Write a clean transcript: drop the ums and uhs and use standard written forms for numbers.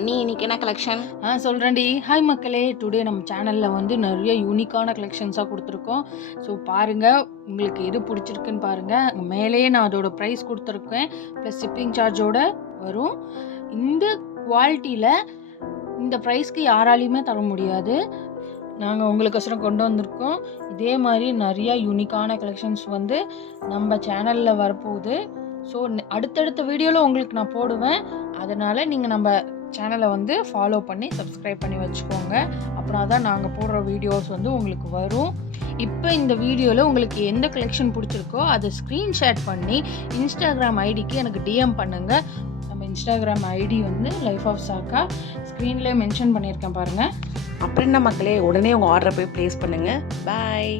அண்ணி இன்னைக்கு என்ன கலெக்ஷன்? சொல்கிறேன்டி. ஹாய் மக்களே, டுடே நம்ம சேனலில் வந்து நிறைய யூனிக்கான கலெக்ஷன்ஸாக கொடுத்துருக்கோம். ஸோ பாருங்கள், உங்களுக்கு எது பிடிச்சிருக்குன்னு பாருங்கள். மேலேயே நான் அதோட ப்ரைஸ் கொடுத்துருக்கேன், ப்ளஸ் ஷிப்பிங் சார்ஜோடு வரும். இந்த குவாலிட்டியில் இந்த ப்ரைஸ்க்கு யாராலையுமே தர முடியாது. நாங்கள் உங்களுக்கோசரம் கொண்டு வந்திருக்கோம். இதே மாதிரி நிறையா யூனிக்கான கலெக்ஷன்ஸ் வந்து நம்ம சேனலில் வரப்போகுது. ஸோ அடுத்தடுத்த வீடியோவில் உங்களுக்கு நான் போடுவேன். அதனால் நீங்கள் நம்ம சேனலை வந்து ஃபாலோ பண்ணி சப்ஸ்கிரைப் பண்ணி வச்சுக்கோங்க. அப்படின்னா தான் நாங்கள் போடுற வீடியோஸ் வந்து உங்களுக்கு வரும். இப்போ இந்த வீடியோவில் உங்களுக்கு எந்த கலெக்ஷன் பிடிச்சிருக்கோ அதை ஸ்க்ரீன்ஷாட் பண்ணி இன்ஸ்டாகிராம் ஐடிக்கு எனக்கு டிஎம் பண்ணுங்கள். நம்ம இன்ஸ்டாகிராம் ஐடி வந்து லைஃப் ஆஃப் சாக்கா ஸ்க்ரீன்லேயே மென்ஷன் பண்ணியிருக்கேன் பாருங்கள். அப்படின்னா மக்களே, உடனே உங்கள் ஆர்டரை போய் ப்ளேஸ் பண்ணுங்கள். பாய்.